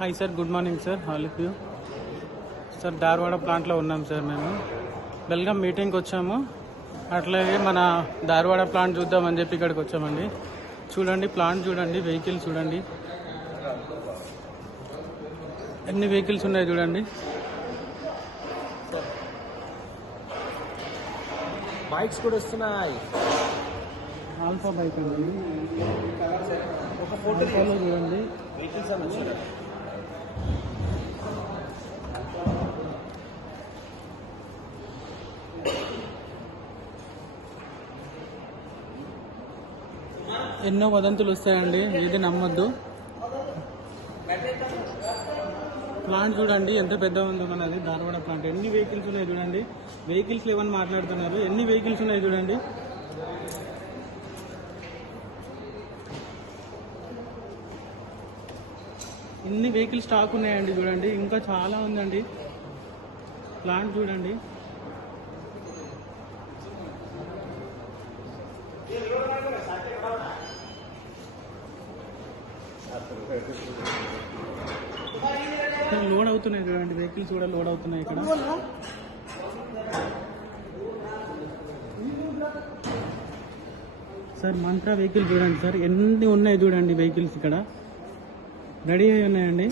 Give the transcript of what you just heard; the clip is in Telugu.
Hi sir, good morning sir. All of you sir. Dharwad ప్లాంట్లో ఉన్నాం సార్. మేము బెల్గాం మీటింగ్కి వచ్చాము. అట్లాగే మన ధార్వాడ ప్లాంట్ చూద్దామని చెప్పి ఇక్కడికి వచ్చామండి. చూడండి ప్లాంట్, చూడండి వెహికల్స్, చూడండి ఎన్ని వెహికల్స్ ఉన్నాయి చూడండి. బైక్స్ కూడా వస్తున్నాయి. ఆల్ఫా బైక్ అండి. ఒక ఫోటోలో చూడండి. ఎన్నో వదంతులు వస్తాయండి, ఇది నమ్మొద్దు. ప్లాంట్ చూడండి ఎంత పెద్ద ఉందో మనది ధార్వాడ ప్లాంట్. ఎన్ని వెహికల్స్ ఉన్నాయి చూడండి. వెహికల్స్ లేవని మాట్లాడుతున్నారు, ఎన్ని వెహికల్స్ ఉన్నాయి చూడండి. ఎన్ని వెహికల్ స్టాక్ ఉన్నాయండి చూడండి. ఇంకా చాలా ఉందండి. ప్లాంట్ చూడండి. లోడ్ అవుతున్నాయి చూడండి, వెహికల్స్ కూడా లోడ్ అవుతున్నాయి ఇక్కడ. సార్ మంత్రా వెహికల్ చూడండి సార్, ఎన్ని ఉన్నాయి చూడండి. వెహికల్స్ ఇక్కడ రెడీ అయి ఉన్నాయండి.